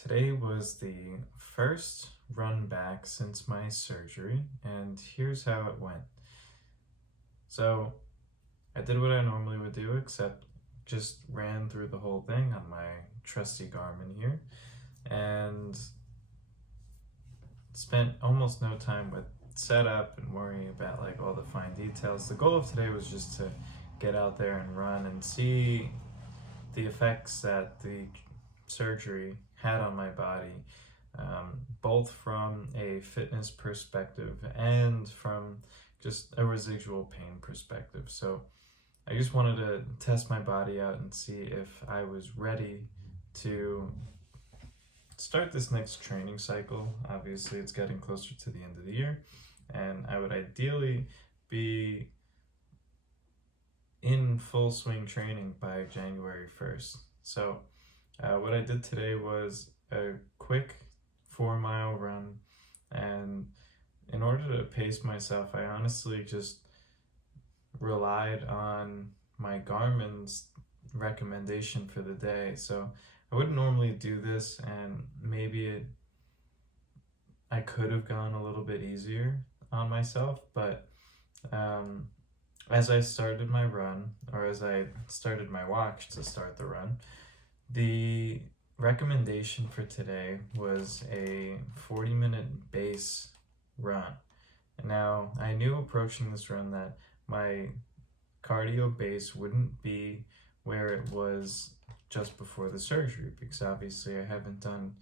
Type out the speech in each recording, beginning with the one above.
Today was the first run back since my surgery, and here's how it went. So, I did what I normally would do, except just ran through the whole thing on my trusty Garmin here, and spent almost no time with setup and worrying about like all the fine details. The goal of today was just to get out there and run and see the effects that the surgery had on my body, both from a fitness perspective and from just a residual pain perspective. So I just wanted to test my body out and see if I was ready to start this next training cycle. Obviously, it's getting closer to the end of the year, and I would ideally be in full swing training by January 1st. So what I did today was a quick 4-mile run, and in order to pace myself, I honestly just relied on my Garmin's recommendation for the day. So I wouldn't normally do this, and maybe I could have gone a little bit easier on myself, but as I started my run, or as I started my walk to start the run, the recommendation for today was a 40-minute base run. Now, I knew approaching this run that my cardio base wouldn't be where it was just before the surgery, because obviously I haven't done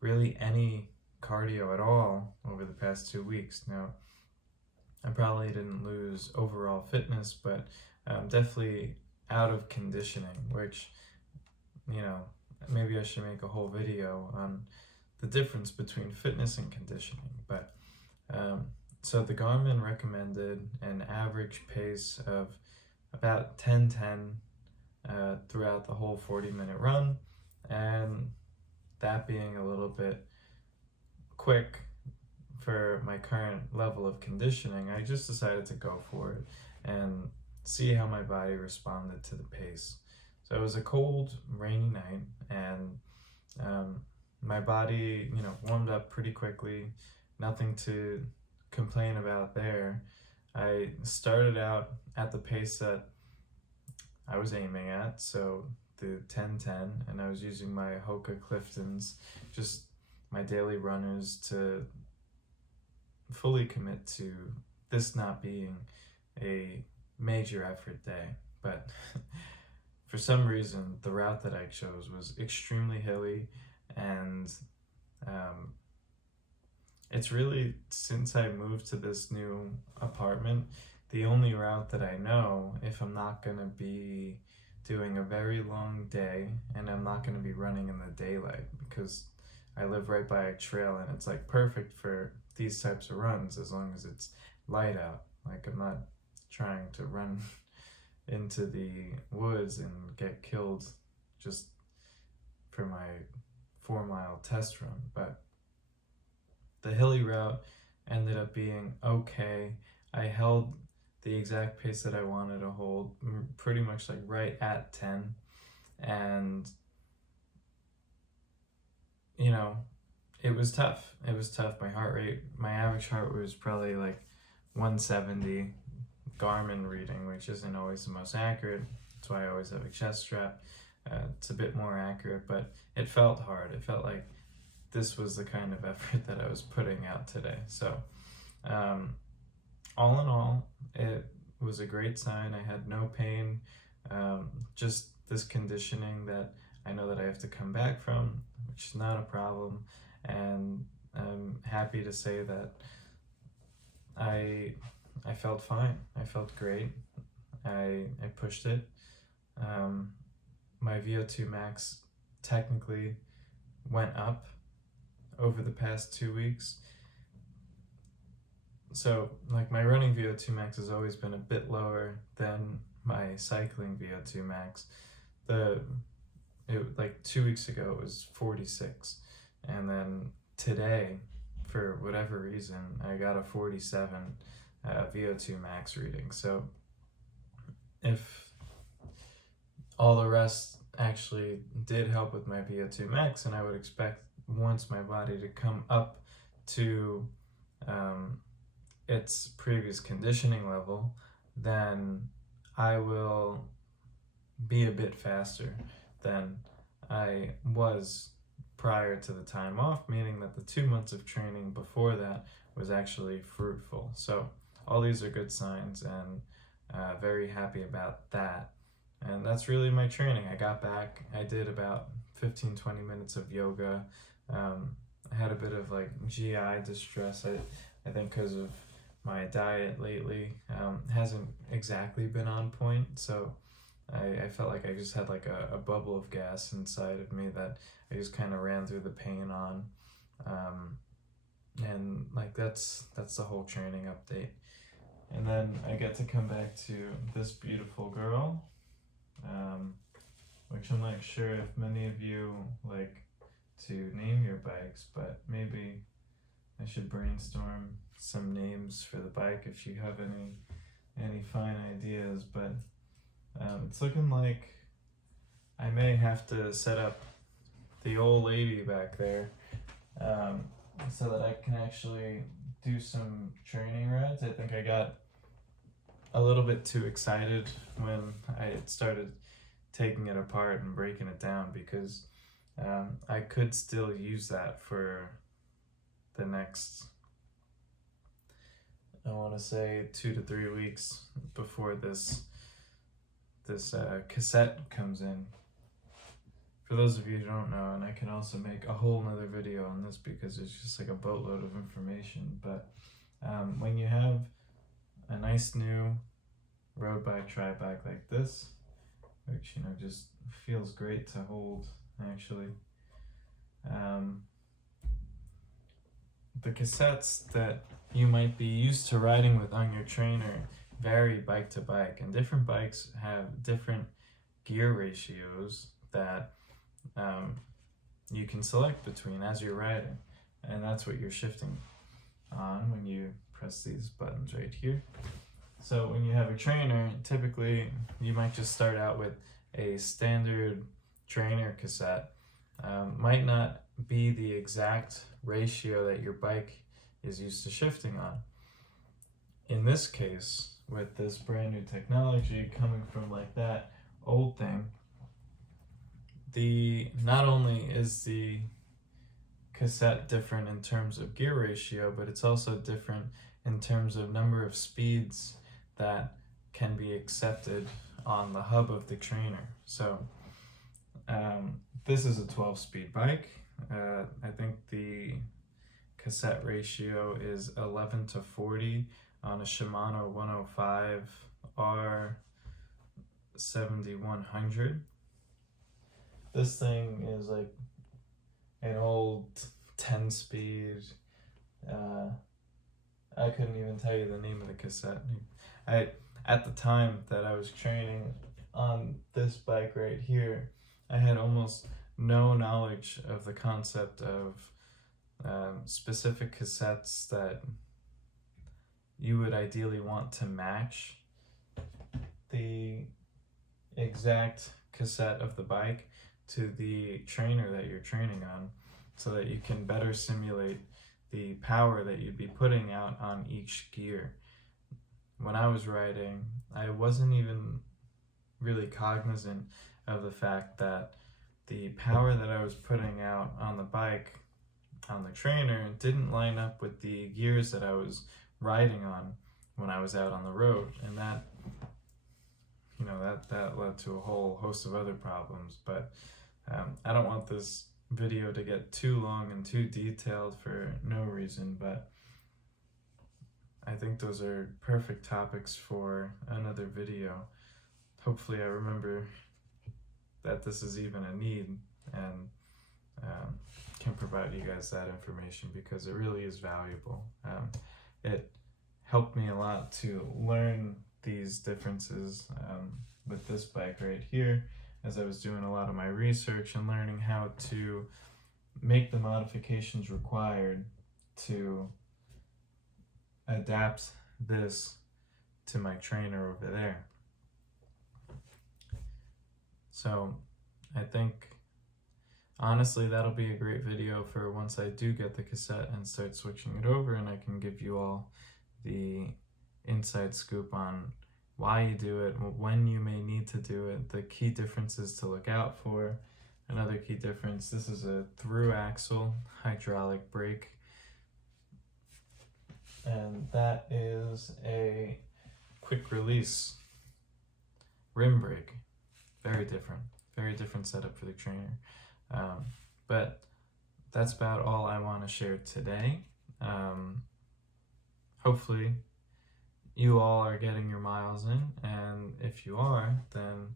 really any cardio at all over the past 2 weeks. Now, I probably didn't lose overall fitness, but definitely out of conditioning, which, maybe I should make a whole video on the difference between fitness and conditioning. But so the Garmin recommended an average pace of about 10:10 throughout the whole 40-minute run, and that being a little bit quick for my current level of conditioning, I just decided to go for it and see how my body responded to the pace. So it was a cold, rainy night, and my body, warmed up pretty quickly. Nothing to complain about there. I started out at the pace that I was aiming at, so the 10:10, and I was using my Hoka Cliftons, just my daily runners, to fully commit to this not being a major effort day. But for some reason, the route that I chose was extremely hilly, and it's really, since I moved to this new apartment, the only route that I know if I'm not going to be doing a very long day and I'm not going to be running in the daylight, because I live right by a trail and it's like perfect for these types of runs as long as it's light out. Like, I'm not trying to run into the woods and get killed just for my 4-mile test run. But the hilly route ended up being okay. I held the exact pace that I wanted to hold, pretty much like right at 10. And, it was tough. It was tough. My heart rate, my average heart rate was probably like 170 Garmin reading, which isn't always the most accurate. That's why I always have a chest strap. It's a bit more accurate, but it felt hard. It felt like this was the kind of effort that I was putting out today. So all in all, it was a great sign. I had no pain, just this conditioning that I know that I have to come back from, which is not a problem. And I'm happy to say that I felt fine. I felt great. I pushed it. My VO2 max technically went up over the past 2 weeks. So, like, my running VO2 max has always been a bit lower than my cycling VO2 max. Like 2 weeks ago, it was 46. And then today, for whatever reason, I got a 47 VO2 max reading. So if all the rest actually did help with my VO2 max, and I would expect wants my body to come up to its previous conditioning level, then I will be a bit faster than I was prior to the time off, meaning that the 2 months of training before that was actually fruitful. So all these are good signs, and very happy about that. And that's really my training. I got back, I did about 15-20 minutes of yoga. I had a bit of like GI distress, I think because of my diet lately. Hasn't exactly been on point, so I felt like I just had like a bubble of gas inside of me that I just kind of ran through the pain on. And like that's the whole training update. And then I get to come back to this beautiful girl, which I'm not sure if many of you like to name your bikes, but maybe I should brainstorm some names for the bike if you have any fine ideas. But it's looking like I may have to set up the old lady back there, so that I can actually do some training rides. I think I got a little bit too excited when I started taking it apart and breaking it down, because I could still use that for the next, I want to say 2 to 3 weeks before this cassette comes in. For those of you who don't know, and I can also make a whole nother video on this because it's just like a boatload of information, but when you have a nice new road bike, tri bike like this, which just feels great to hold actually, the cassettes that you might be used to riding with on your trainer vary bike to bike, and different bikes have different gear ratios that you can select between as you're riding, and that's what you're shifting on when you press these buttons right here. So when you have a trainer, typically you might just start out with a standard trainer cassette. Might not be the exact ratio that your bike is used to shifting on. In this case, with this brand new technology coming from like that old thing, not only is the cassette different in terms of gear ratio, but it's also different in terms of number of speeds that can be accepted on the hub of the trainer. So this is a 12-speed bike. I think the cassette ratio is 11:40 on a Shimano 105 R7100. This thing is like an old 10-speed. I couldn't even tell you the name of the cassette. At the time that I was training on this bike right here, I had almost no knowledge of the concept of specific cassettes that you would ideally want to match the exact cassette of the bike to the trainer that you're training on, so that you can better simulate the power that you'd be putting out on each gear. When I was riding, I wasn't even really cognizant of the fact that the power that I was putting out on the bike, on the trainer, didn't line up with the gears that I was riding on when I was out on the road, and that led to a whole host of other problems. But I don't want this video to get too long and too detailed for no reason, but I think those are perfect topics for another video. Hopefully I remember that this is even a need, and can provide you guys that information, because it really is valuable. It helped me a lot to learn these differences with this bike right here, as I was doing a lot of my research and learning how to make the modifications required to adapt this to my trainer over there. So I think honestly, that'll be a great video for once I do get the cassette and start switching it over, and I can give you all the inside scoop on why you do it, when you may need to do it, the key differences to look out for. Another key difference, this is a through axle hydraulic brake, and that is a quick release rim brake. Very different setup for the trainer. But that's about all I want to share today. Hopefully you all are getting your miles in, and if you are, then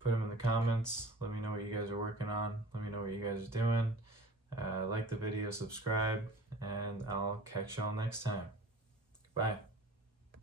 put them in the comments. Let me know what you guys are working on. Let me know what you guys are doing. Like the video, subscribe, and I'll catch y'all next time. Bye.